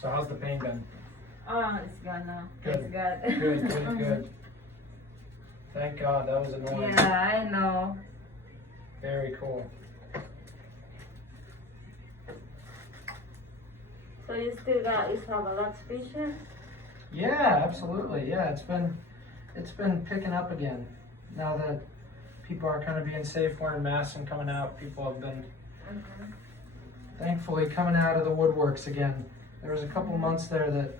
So how's the pain been? Oh, it's gone now. Good. It's good. Good, good, good. Thank God, that was annoying. Yeah, I know. Very cool. So you still have a lot of patient? Yeah, absolutely. Yeah, it's been picking up again. Now that people are kind of being safe, wearing masks and coming out, people have been thankfully coming out of the woodworks again. There was a couple months there that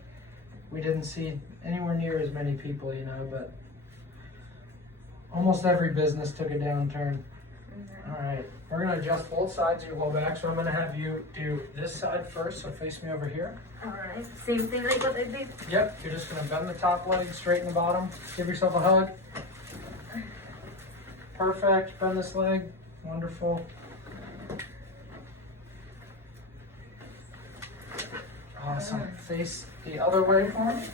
we didn't see anywhere near as many people, you know, but almost every business took a downturn. All right, we're gonna adjust both sides of your low back, so I'm gonna have you do this side first, so face me over here. All right. Same thing like what I did. Yep, you're just gonna bend the top leg, straighten the bottom, give yourself a hug. Perfect, bend this leg, wonderful. Awesome, face the other way for me.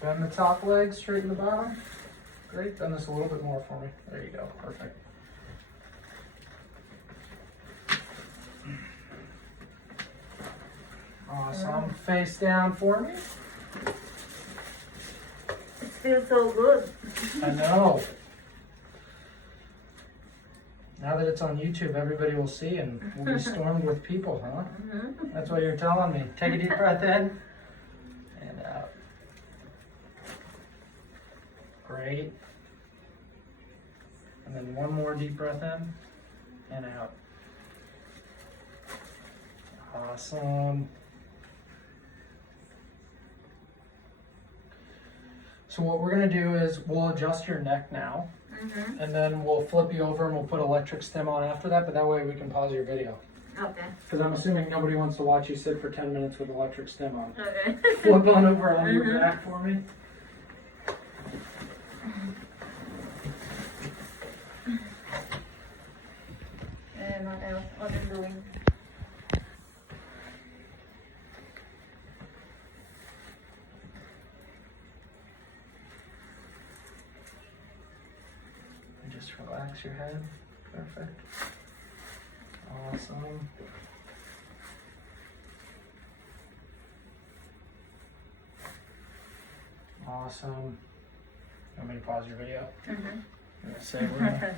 Bend the top leg, straighten the bottom. Great, bend this a little bit more for me. There you go, perfect. Awesome, face down for me. It feels so good. I know. Now that it's on YouTube, everybody will see and we'll be stormed with people, huh? That's what you're telling me. Take a deep breath in and out. Great. And then one more deep breath in and out. Awesome. So what we're gonna do is we'll adjust your neck now, and then we'll flip you over and we'll put electric stim on after that, but that way we can pause your video. Okay. Because I'm assuming nobody wants to watch you sit for 10 minutes with electric stim on. Okay. Flip on over on your back for me. And what else? What I'm doing? And just relax your head. Perfect. Awesome. Awesome. Want me to pause your video? I'm gonna say we're gonna